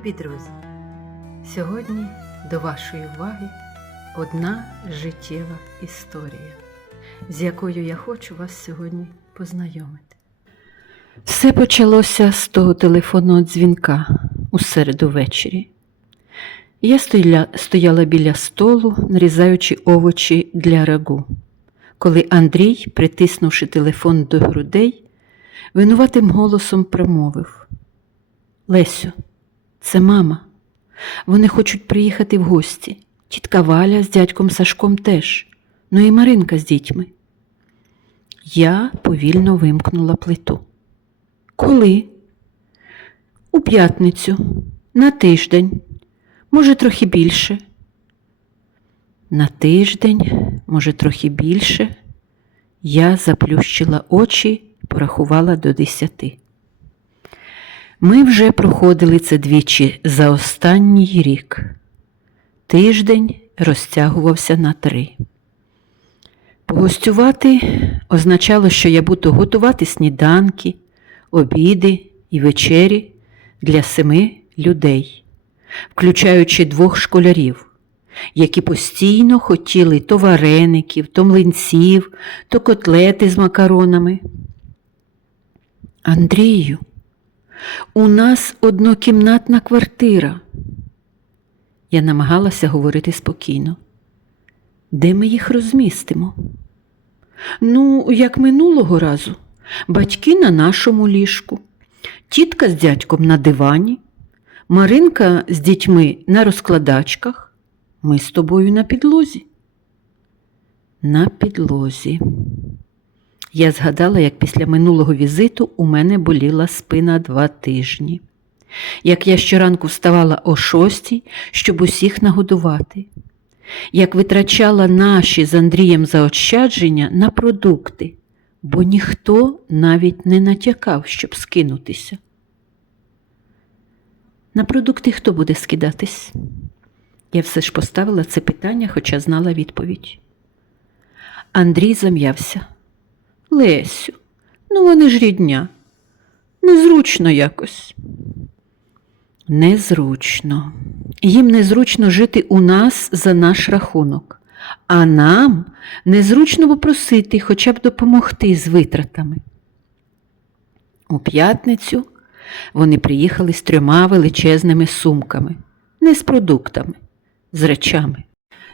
Любі друзі, сьогодні до вашої уваги одна життєва історія, з якою я хочу вас сьогодні познайомити. Все почалося з того телефонного дзвінка у середу ввечері. Я стояла, біля столу, нарізаючи овочі для рагу, коли Андрій, притиснувши телефон до грудей, винуватим голосом промовив Лесю, це мама. Вони хочуть приїхати в гості. Тітка Валя з дядьком Сашком теж, ну і Маринка з дітьми. Я повільно вимкнула плиту. Коли? У п'ятницю, на тиждень, може, трохи більше. На тиждень, може, трохи більше. Я заплющила очі, порахувала до десяти. Ми вже проходили це двічі за останній рік. Тиждень розтягувався на три. Погостювати означало, що я буду готувати сніданки, обіди і вечері для семи людей, включаючи двох школярів, які постійно хотіли то вареників, то млинців, то котлети з макаронами. Андрію, у нас однокімнатна квартира. Я намагалася говорити спокійно. Де ми їх розмістимо? Ну, як минулого разу, батьки на нашому ліжку, тітка з дядьком на дивані, Маринка з дітьми на розкладачках, ми з тобою на підлозі. На підлозі. Я згадала, як після минулого візиту у мене боліла спина два тижні, як я щоранку вставала о шостій, щоб усіх нагодувати, як витрачала наші з Андрієм заощадження на продукти, бо ніхто навіть не натякав, щоб скинутися. На продукти хто буде скидатись? Я все ж поставила це питання, хоча знала відповідь. Андрій зам'явся. Лесю, ну вони ж рідня. Незручно якось. Незручно. Їм незручно жити у нас за наш рахунок, а нам незручно попросити хоча б допомогти з витратами. У п'ятницю вони приїхали з трьома величезними сумками, не з продуктами, з речами.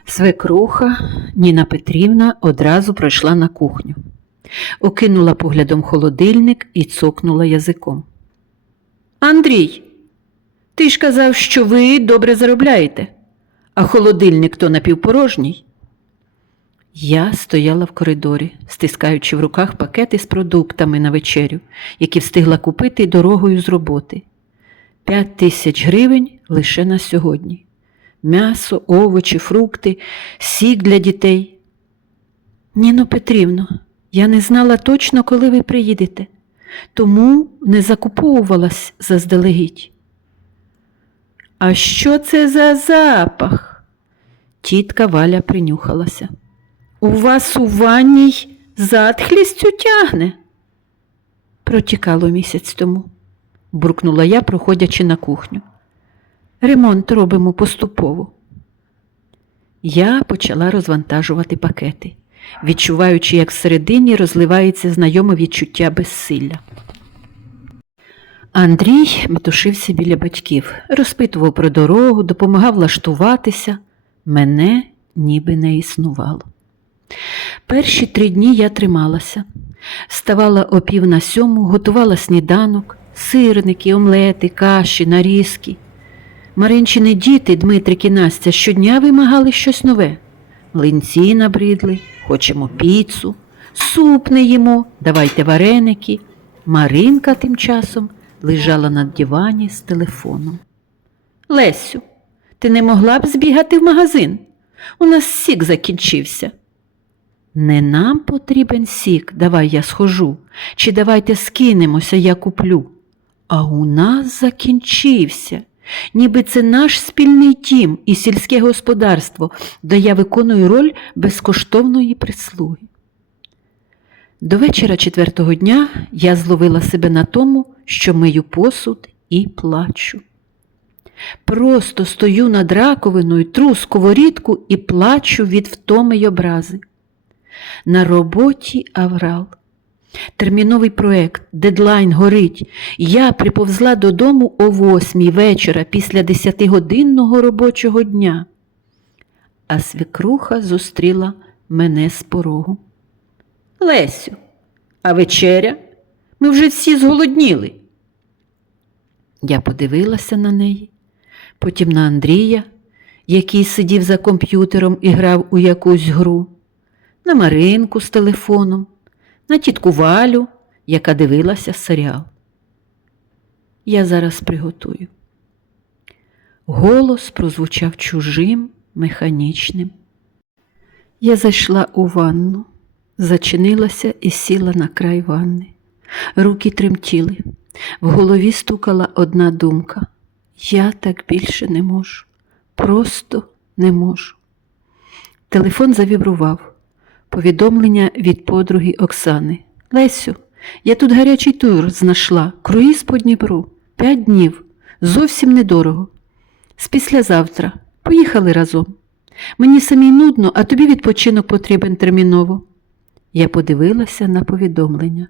Свекруха Ніна Петрівна одразу пройшла на кухню окинула поглядом холодильник і цокнула язиком. Андрій, ти ж казав, що ви добре заробляєте, а холодильник то напівпорожній. Я стояла в коридорі, стискаючи в руках пакети з продуктами на вечерю, які встигла купити дорогою з роботи. П'ять тисяч гривень лише на сьогодні. М'ясо, овочі, фрукти, сік для дітей. Ніно Петрівно, я не знала точно, коли ви приїдете, тому не закуповувалась заздалегідь. А що це за запах? Тітка Валя принюхалася. У вас у ванній затхлістю тягне. Протікало місяць тому, буркнула я, проходячи на кухню. Ремонт робимо поступово. Я почала розвантажувати пакети відчуваючи, як всередині розливається знайоме відчуття безсилля. Андрій метушився біля батьків, розпитував про дорогу, допомагав влаштуватися. Мене ніби не існувало. Перші три дні я трималася, ставала о пів на сьому, готувала сніданок, сирники, омлети, каші, нарізки. Маринчини діти, Дмитрик і Настя, щодня вимагали щось нове. Млинці набридли, хочемо піцу, суп не їмо, давайте вареники. Маринка тим часом лежала на дивані з телефоном. Лесю, ти не могла б збігати в магазин? У нас сік закінчився. Не нам потрібен сік, давай я схожу, чи давайте скинемося, я куплю. А у нас закінчився ніби це наш спільний дім і сільське господарство, де я виконую роль безкоштовної прислуги. До вечора четвертого дня я зловила себе на тому, що мию посуд і плачу. Просто стою над раковиною, тру сковорідку і плачу від втоми й образи. На роботі аврал. Терміновий проект, дедлайн горить. Я приповзла додому о восьмій вечора після десятигодинного робочого дня. А свекруха зустріла мене з порогу. Лесю, а вечеря? Ми вже всі зголодніли. Я подивилася на неї, потім на Андрія, який сидів за комп'ютером і грав у якусь гру, на Маринку з телефоном, на тітку Валю, яка дивилася серіал. Я зараз приготую. Голос прозвучав чужим, механічним. Я зайшла у ванну, зачинилася і сіла на край ванни. Руки тремтіли, в голові стукала одна думка. Я так більше не можу, просто не можу. Телефон завібрував. Повідомлення від подруги Оксани. Лесю, я тут гарячий тур знайшла, круїз по Дніпру, п'ять днів, зовсім недорого. З післязавтра. Поїхали разом. Мені самій нудно, а тобі відпочинок потрібен терміново. Я подивилася на повідомлення.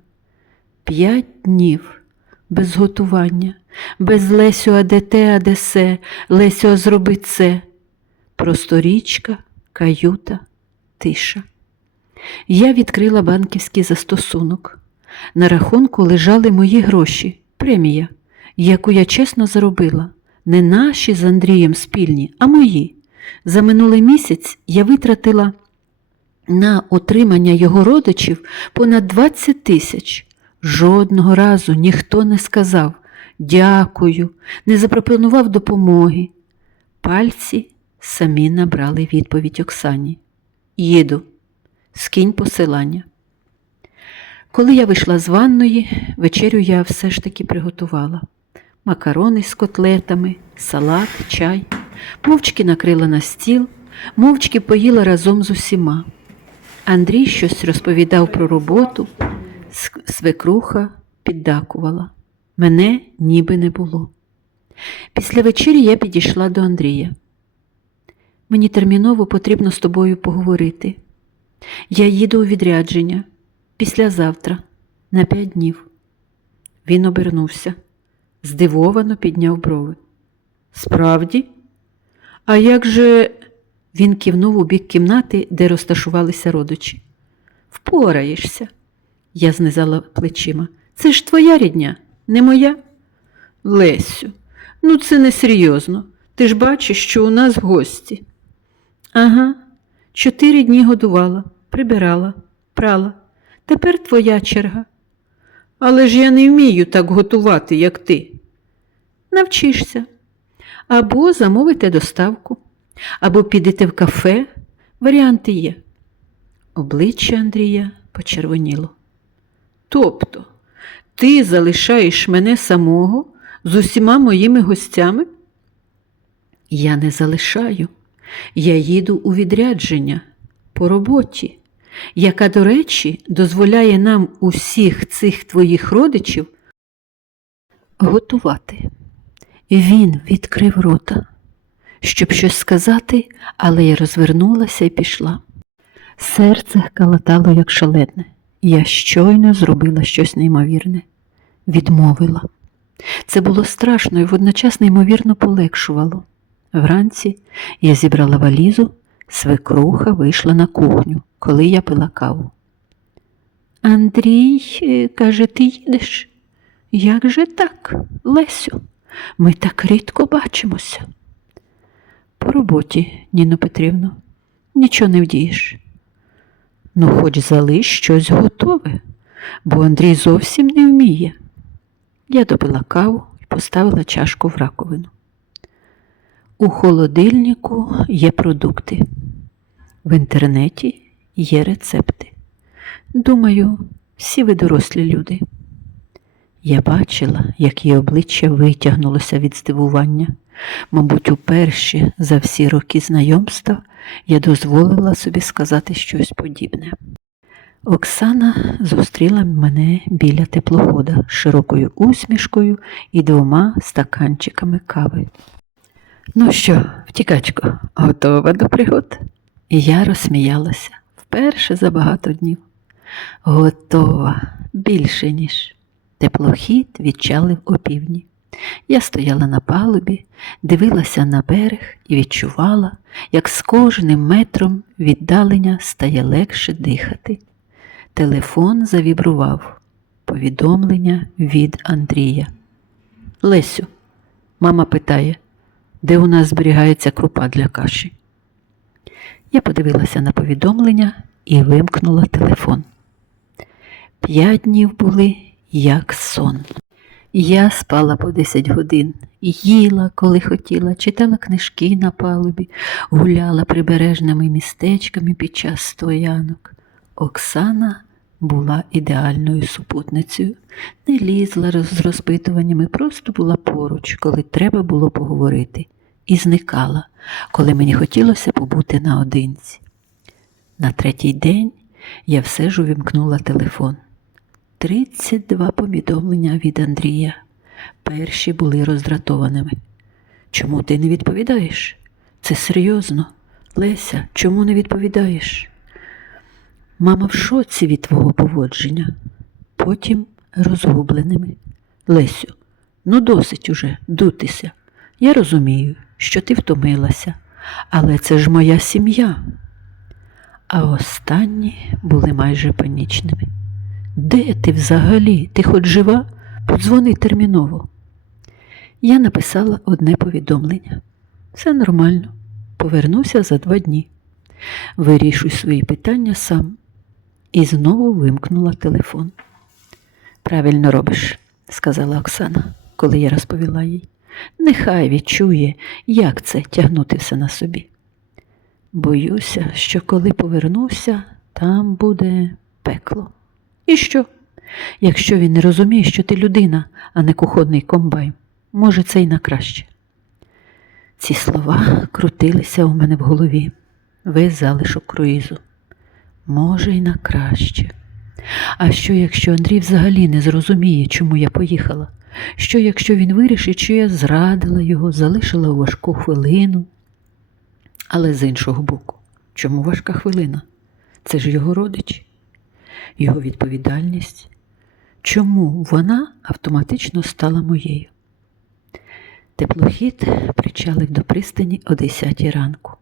П'ять днів без готування, без Лесю адете, адесе, Лесю зроби це. Просто річка, каюта, тиша. Я відкрила банківський застосунок. На рахунку лежали мої гроші, премія, яку я чесно заробила. Не наші з Андрієм спільні, а мої. За минулий місяць я витратила на отримання його родичів понад 20 тисяч. Жодного разу ніхто не сказав дякую, не запропонував допомоги. Пальці самі набрали відповідь Оксані. Їду, скинь посилання. Коли я вийшла з ванної, вечерю я все ж таки приготувала. Макарони з котлетами, салат, чай, мовчки накрила на стіл, мовчки поїла разом з усіма. Андрій щось розповідав про роботу, свекруха піддакувала. Мене ніби не було. Після вечері я підійшла до Андрія. Мені терміново потрібно з тобою поговорити. Я їду у відрядження післязавтра, на п'ять днів. Він обернувся, здивовано підняв брови. Справді? А як же він кивнув у бік кімнати, де розташувалися родичі. Впораєшся, я знизала плечима. Це ж твоя рідня, не моя? Лесю, ну це не серйозно. Ти ж бачиш, що у нас гості. Ага, чотири дні годувала, прибирала, прала. Тепер твоя черга. Але ж я не вмію так готувати, як ти. Навчишся. Або замовите доставку, або підете в кафе. Варіанти є. Обличчя Андрія почервоніло. Тобто, ти залишаєш мене самого з усіма моїми гостями? Я не залишаю. Я їду у відрядження по роботі, яка, до речі, дозволяє нам усіх цих твоїх родичів готувати. Він відкрив рота, щоб щось сказати, але я розвернулася і пішла. Серце калатало, як шалене. Я щойно зробила щось неймовірне, відмовила. Це було страшно і водночас неймовірно полегшувало. Вранці я зібрала валізу, свекруха вийшла на кухню, коли я пила каву. Андрій, е, каже, ти їдеш? Як же так, Лесю? Ми так рідко бачимося. По роботі, Ніно Петрівно, нічого не вдієш. Ну, хоч залиш щось готове, бо Андрій зовсім не вміє. Я добила каву і поставила чашку в раковину. У холодильнику є продукти, в інтернеті є рецепти. Думаю, всі ви дорослі люди. Я бачила, як її обличчя витягнулося від здивування. Мабуть, уперше за всі роки знайомства я дозволила собі сказати щось подібне. Оксана зустріла мене біля теплохода з широкою усмішкою і двома стаканчиками кави. Ну що, втікачко, готова до пригод? І я розсміялася вперше за багато днів. Готова більше, ніж. Теплохід відчалив опівдні. Я стояла на палубі, дивилася на берег і відчувала, як з кожним метром віддалення стає легше дихати. Телефон завібрував. Повідомлення від Андрія. Лесю, мама питає, де у нас зберігається крупа для каші. Я подивилася на повідомлення і вимкнула телефон. П'ять днів були як сон. Я спала по 10 годин, їла, коли хотіла, читала книжки на палубі, гуляла прибережними містечками під час стоянок. Оксана була ідеальною супутницею, не лізла з розпитуваннями, просто була поруч, коли треба було поговорити, і зникала, коли мені хотілося побути наодинці. На третій день я все ж увімкнула телефон. 32 повідомлення від Андрія. Перші були роздратованими. Чому ти не відповідаєш? Це серйозно. Леся, чому не відповідаєш? Мама в шоці від твого поводження. Потім розгубленими. Лесю, ну досить уже дутися. Я розумію, що ти втомилася, але це ж моя сім'я. А останні були майже панічними. Де ти взагалі? Ти хоч жива? Подзвони терміново. Я написала одне повідомлення. Все нормально. Повернуся за два дні. Вирішуй свої питання сам. І знову вимкнула телефон. Правильно робиш, сказала Оксана, коли я розповіла їй. Нехай відчує, як це тягнути все на собі. Боюся, що коли повернуся, там буде пекло. І що? Якщо він не розуміє, що ти людина, а не кухонний комбайн, може, це й на краще. Ці слова крутилися у мене в голові, весь залишок круїзу. Може, й на краще. А що, якщо Андрій взагалі не зрозуміє, чому я поїхала? Що, якщо він вирішить, що я зрадила його, залишила важку хвилину? Але з іншого боку, чому важка хвилина? Це ж його родич, його відповідальність. Чому вона автоматично стала моєю? Теплохід причалив до пристані о 10 ранку.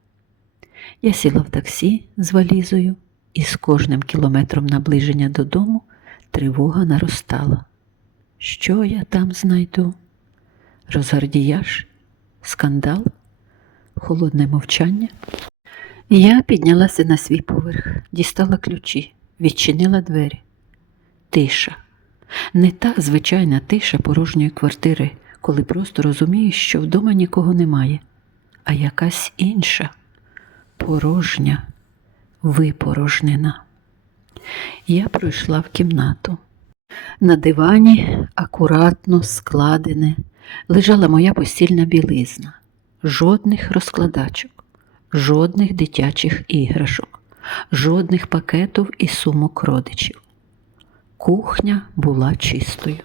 Я сіла в таксі з валізою, і з кожним кілометром наближення додому тривога наростала. Що я там знайду? Розгардіяж? Скандал? Холодне мовчання? Я піднялася на свій поверх, дістала ключі, відчинила двері. Тиша. Не та звичайна тиша порожньої квартири, коли просто розумієш, що вдома нікого немає, а якась інша, порожня, випорожнена. Я пройшла в кімнату. На дивані, акуратно складене, лежала моя постільна білизна, жодних розкладачок, жодних дитячих іграшок, жодних пакетів і сумок родичів. Кухня була чистою,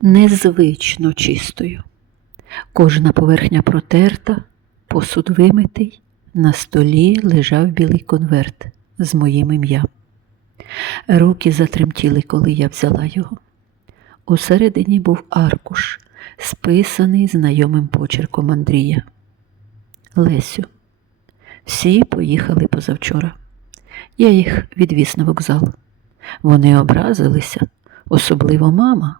незвично чистою. Кожна поверхня протерта, посуд вимитий, на столі лежав білий конверт з моїм ім'ям. Руки затремтіли, коли я взяла його. Усередині був аркуш, списаний знайомим почерком Андрія. Лесю, всі поїхали позавчора. Я їх відвіз на вокзал. Вони образилися, особливо мама.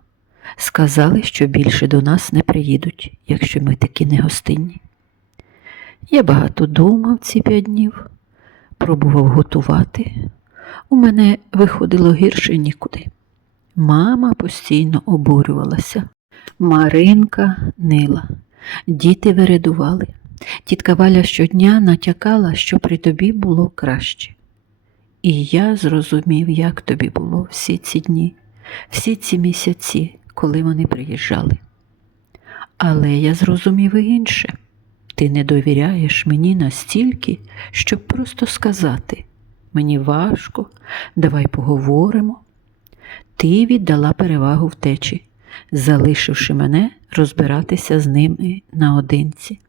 Сказали, що більше до нас не приїдуть, якщо ми такі негостинні. Я багато думав ці п'ять днів, пробував готувати. У мене виходило гірше нікуди. Мама постійно обурювалася. Маринка нила, діти вередували. Тітка Валя щодня натякала, що при тобі було краще. І я зрозумів, як тобі було всі ці дні, всі ці місяці, коли вони приїжджали. Але я зрозумів і інше. Ти не довіряєш мені настільки, щоб просто сказати мені важко, давай поговоримо. Ти віддала перевагу втечі, залишивши мене розбиратися з ними наодинці.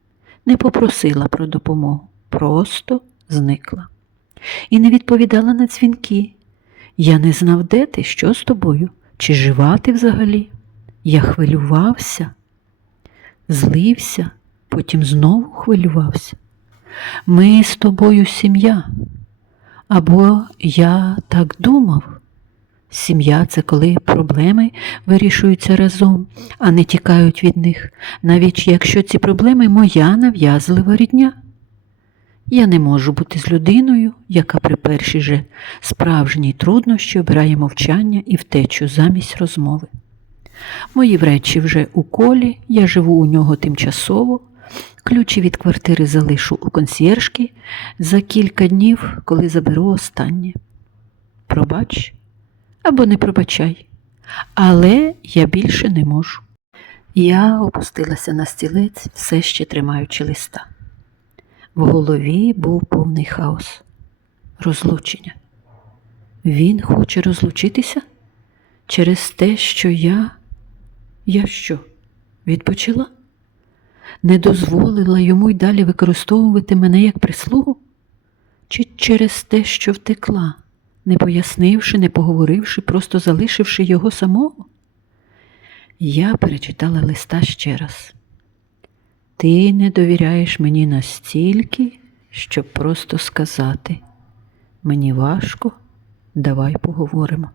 не попросила про допомогу, просто зникла. І не відповідала на дзвінки. Я не знав, де ти, що з тобою, чи жива ти взагалі. Я хвилювався, злився, потім знову хвилювався. Ми з тобою сім'я. Або я так думав. Сім'я це коли проблеми вирішуються разом, а не тікають від них, навіть якщо ці проблеми моя нав'язлива рідня. Я не можу бути з людиною, яка при першій же справжній труднощі обирає мовчання і втечу замість розмови. Мої речі вже у колі, я живу у нього тимчасово, ключі від квартири залишу у консьєржки за кілька днів, коли заберу останнє. Пробач або не пробачай, але я більше не можу. Я опустилася на стілець, все ще тримаючи листа. В голові був повний хаос, розлучення. Він хоче розлучитися через те, що я. Я що, відпочила? Не дозволила йому й далі використовувати мене як прислугу? Чи через те, що втекла, не пояснивши, не поговоривши, просто залишивши його самого? Я перечитала листа ще раз. Ти не довіряєш мені настільки, щоб просто сказати мені важко, давай поговоримо.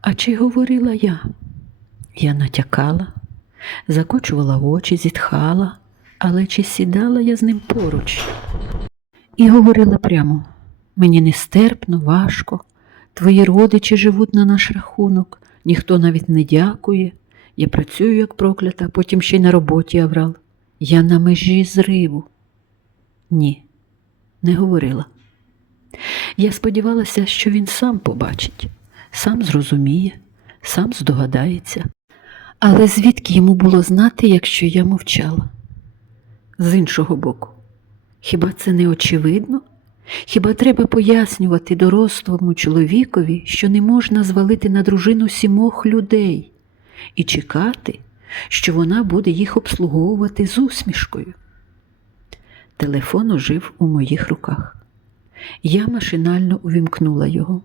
А чи говорила я? Я натякала, закочувала очі, зітхала, але чи сідала я з ним поруч? І говорила прямо: мені нестерпно, важко, твої родичі живуть на наш рахунок, ніхто навіть не дякує. Я працюю як проклята, потім ще й на роботі аврал. Я на межі зриву. Ні, не говорила. Я сподівалася, що він сам побачить, сам зрозуміє, сам здогадається. Але звідки йому було знати, якщо я мовчала? З іншого боку, хіба це не очевидно? Хіба треба пояснювати дорослому чоловікові, що не можна звалити на дружину сімох людей і чекати, що вона буде їх обслуговувати з усмішкою? Телефон ожив у моїх руках. Я машинально увімкнула його.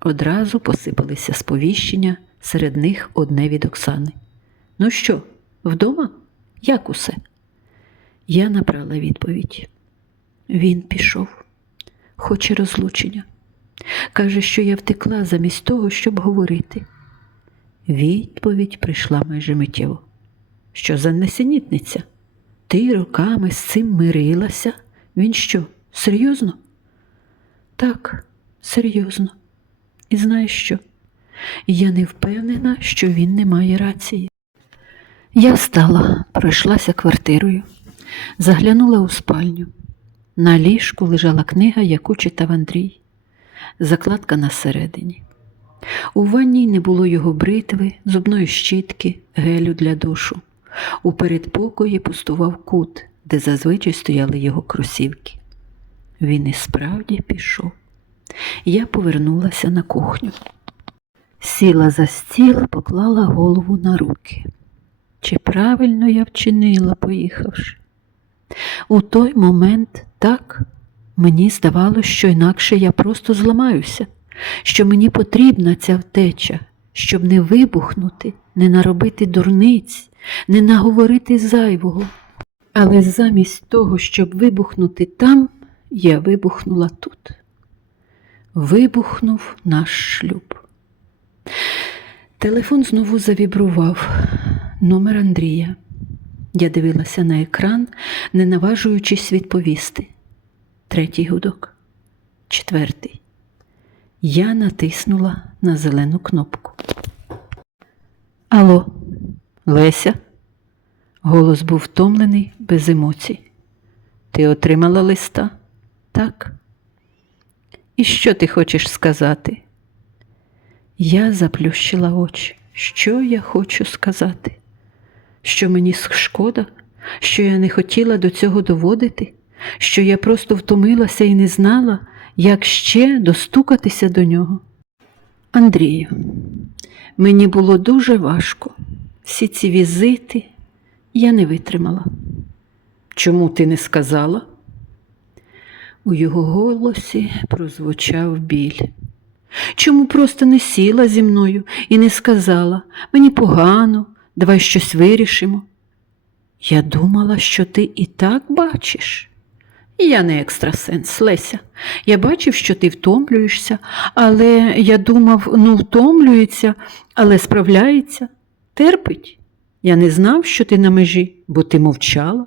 Одразу посипалися сповіщення, серед них одне від Оксани. Ну що, вдома? Як усе? Я набрала відповідь. Він пішов, хоче розлучення. Каже, що я втекла замість того, щоб говорити. Відповідь прийшла майже миттєво. Що за несенітниця? Ти роками з цим мирилася? Він що, серйозно? Так, серйозно. І знаєш що? Я не впевнена, що він не має рації. Я встала, пройшлася квартирою, заглянула у спальню. На ліжку лежала книга, яку читав Андрій, закладка на середині. У ванній не було його бритви, зубної щітки, гелю для душу. У передпокої пустував кут, де зазвичай стояли його кросівки. Він і справді пішов. Я повернулася на кухню. Сіла за стіл, поклала голову на руки. Чи правильно я вчинила, поїхавши? У той момент так мені здавалося, що інакше я просто зламаюся, що мені потрібна ця втеча, щоб не вибухнути, не наробити дурниць, не наговорити зайвого. Але замість того, щоб вибухнути там, я вибухнула тут. Вибухнув наш шлюб. Телефон знову завібрував. Номер Андрія. Я дивилася на екран, не наважуючись відповісти. Третій гудок. Четвертий. Я натиснула на зелену кнопку. Алло, Леся? Голос був втомлений, без емоцій. Ти отримала листа? Так. І що ти хочеш сказати? Я заплющила очі. Що я хочу сказати? Що мені шкода, що я не хотіла до цього доводити, що я просто втомилася і не знала, як ще достукатися до нього. Андрію, мені було дуже важко. Всі ці візити я не витримала. Чому ти не сказала? У його голосі прозвучав біль. Чому просто не сіла зі мною і не сказала мені погано, давай щось вирішимо? Я думала, що ти і так бачиш. Я не екстрасенс, Леся. Я бачив, що ти втомлюєшся, але я думав, ну, втомлюється, але справляється, терпить. Я не знав, що ти на межі, бо ти мовчала.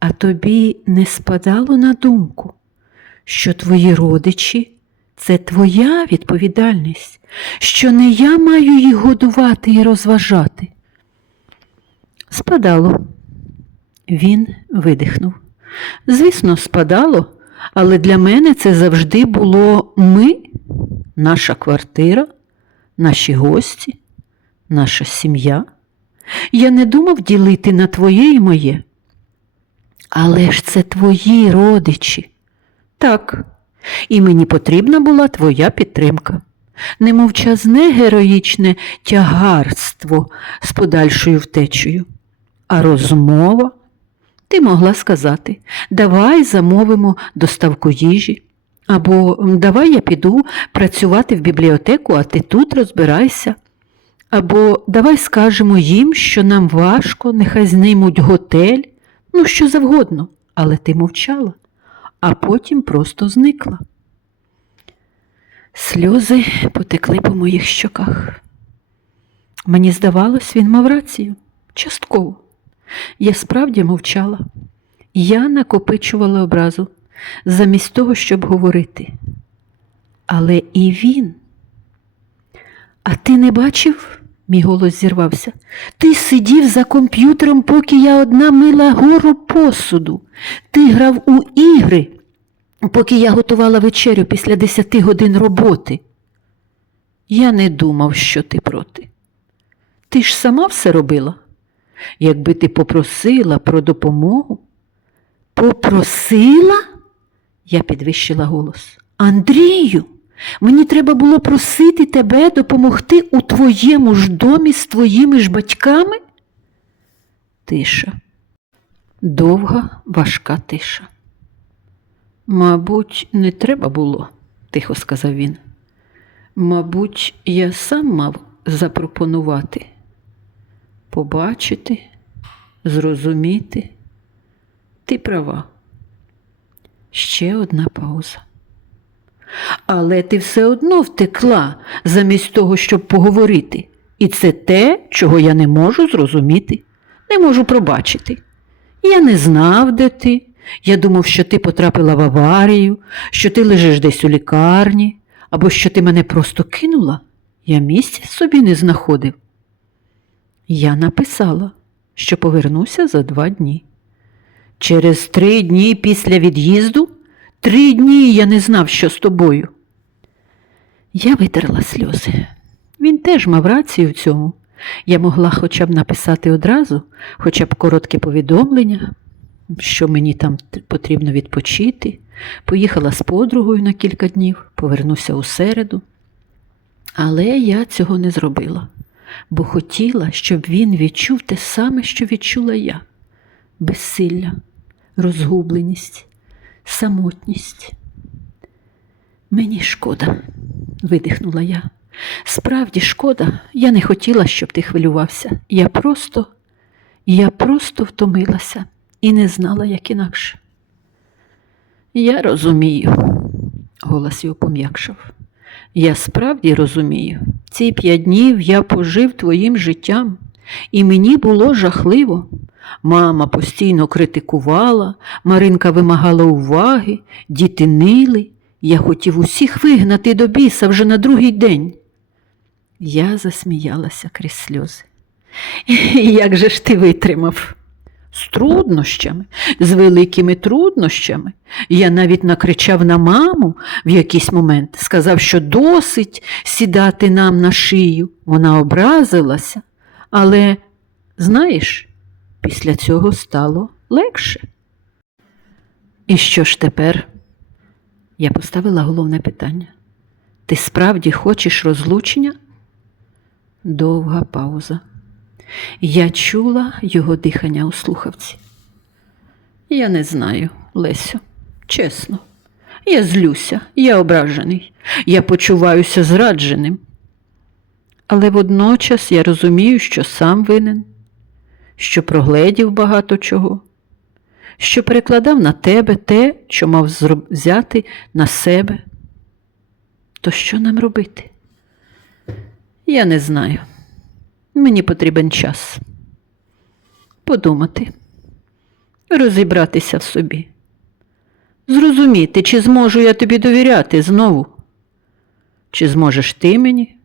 А тобі не спадало на думку, що твої родичі це твоя відповідальність, що не я маю їх годувати і розважати. Спадало. Він видихнув. Звісно, спадало, але для мене це завжди було ми, наша квартира, наші гості, наша сім'я. Я не думав ділити на твоє і моє. Але ж це твої родичі. Так, і мені потрібна була твоя підтримка. Немовчазне героїчне тягарство з подальшою втечею. А розмова ти могла сказати давай замовимо доставку їжі, або давай я піду працювати в бібліотеку, а ти тут розбирайся. Або давай скажемо їм, що нам важко, нехай знимуть готель, ну що завгодно, але ти мовчала, а потім просто зникла. Сльози потекли по моїх щоках. Мені здавалось, він мав рацію частково. Я справді мовчала. Я накопичувала образу замість того, щоб говорити. Але і він. А ти не бачив? Мій голос зірвався. Ти сидів за комп'ютером, поки я одна мила гору посуду. Ти грав у ігри, поки я готувала вечерю після десяти годин роботи. Я не думав, що ти проти. Ти ж сама все робила. Якби ти попросила про допомогу. Попросила? Я підвищила голос. Андрію, мені треба було просити тебе допомогти у твоєму ж домі з твоїми ж батьками? Тиша. Довга, важка тиша. Мабуть, не треба було, тихо сказав він. Мабуть, я сам мав запропонувати побачити, зрозуміти. Ти права. Ще одна пауза. Але ти все одно втекла замість того, щоб поговорити. І це те, чого я не можу зрозуміти, не можу пробачити. Я не знав, де ти. Я думав, що ти потрапила в аварію, що ти лежиш десь у лікарні, або що ти мене просто кинула. Я місця собі не знаходив. Я написала, що повернуся за два дні. Через три дні після від'їзду, три дні я не знав, що з тобою. Я витерла сльози. Він теж мав рацію в цьому. Я могла хоча б написати одразу, хоча б коротке повідомлення, що мені там потрібно відпочити. Поїхала з подругою на кілька днів, повернуся у середу. Але я цього не зробила, бо хотіла, щоб він відчув те саме, що відчула я безсилля, розгубленість, самотність. Мені шкода, видихнула я. Справді шкода, я не хотіла, щоб ти хвилювався. Я просто, я просто втомилася і не знала, як інакше. Я розумію, голос його пом'якшав. Я справді розумію, ці п'ять днів я пожив твоїм життям, і мені було жахливо. Мама постійно критикувала, Маринка вимагала уваги, діти нили. Я хотів усіх вигнати до біса вже на другий день. Я засміялася крізь сльози. Як же ж ти витримав? З труднощами, з великими труднощами. Я навіть накричав на маму в якийсь момент, сказав, що досить сідати нам на шию. Вона образилася, але, знаєш, після цього стало легше. І що ж тепер? Я поставила головне питання. Ти справді хочеш розлучення? Довга пауза. Я чула його дихання у слухавці. Я не знаю, Лесю, чесно. Я злюся, я ображений, я почуваюся зрадженим. Але водночас я розумію, що сам винен, що прогледів багато чого, що перекладав на тебе те, що мав взяти на себе. То що нам робити? Я не знаю. Мені потрібен час. Подумати, розібратися в собі, зрозуміти, чи зможу я тобі довіряти знову, чи зможеш ти мені,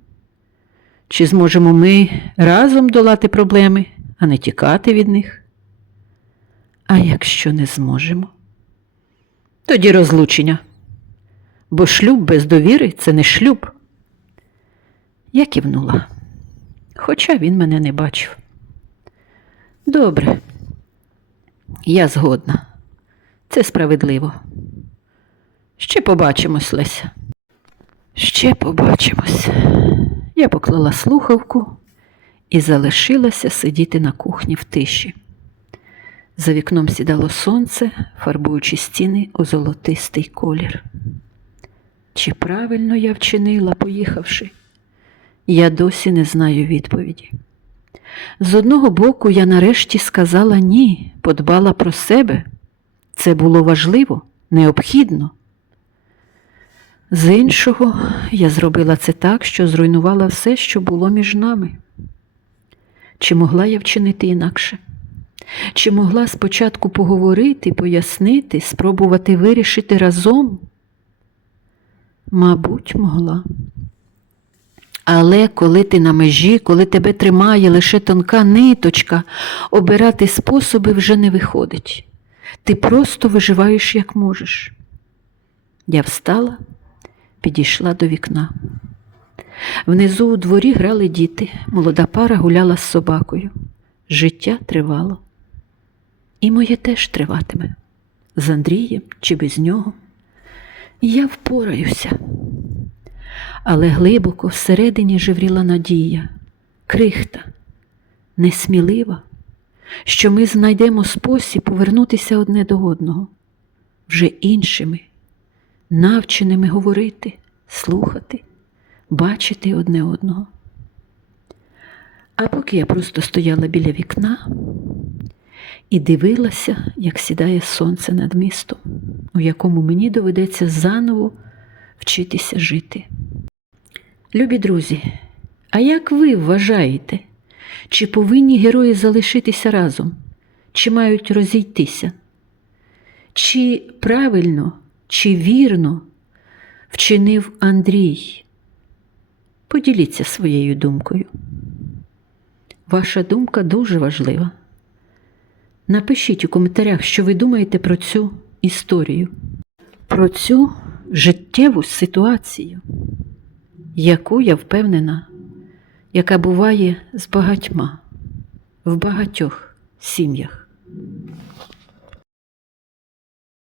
чи зможемо ми разом долати проблеми, а не тікати від них. А якщо не зможемо, тоді розлучення, бо шлюб без довіри це не шлюб. Я кивнула, хоча він мене не бачив. Добре, я згодна. Це справедливо. Ще побачимось, Леся. Ще побачимось. Я поклала слухавку і залишилася сидіти на кухні в тиші. За вікном сідало сонце, фарбуючи стіни у золотистий колір. Чи правильно я вчинила, поїхавши? Я досі не знаю відповіді. З одного боку, я нарешті сказала ні, подбала про себе. Це було важливо, необхідно. З іншого, я зробила це так, що зруйнувала все, що було між нами. Чи могла я вчинити інакше? Чи могла спочатку поговорити, пояснити, спробувати вирішити разом? Мабуть, могла. Але коли ти на межі, коли тебе тримає лише тонка ниточка, обирати способи вже не виходить. Ти просто виживаєш як можеш. Я встала, підійшла до вікна. Внизу у дворі грали діти, молода пара гуляла з собакою. Життя тривало. І моє теж триватиме з Андрієм чи без нього. Я впораюся. Але глибоко всередині живріла надія, крихта, несмілива, що ми знайдемо спосіб повернутися одне до одного, вже іншими, навченими говорити, слухати, бачити одне одного. А поки я просто стояла біля вікна і дивилася, як сідає сонце над містом, у якому мені доведеться заново вчитися жити. Любі друзі, а як ви вважаєте, чи повинні герої залишитися разом, чи мають розійтися? Чи правильно, чи вірно вчинив Андрій? Поділіться своєю думкою. Ваша думка дуже важлива. Напишіть у коментарях, що ви думаєте про цю історію, про цю життєву ситуацію, яку я впевнена, яка буває з багатьма в багатьох сім'ях.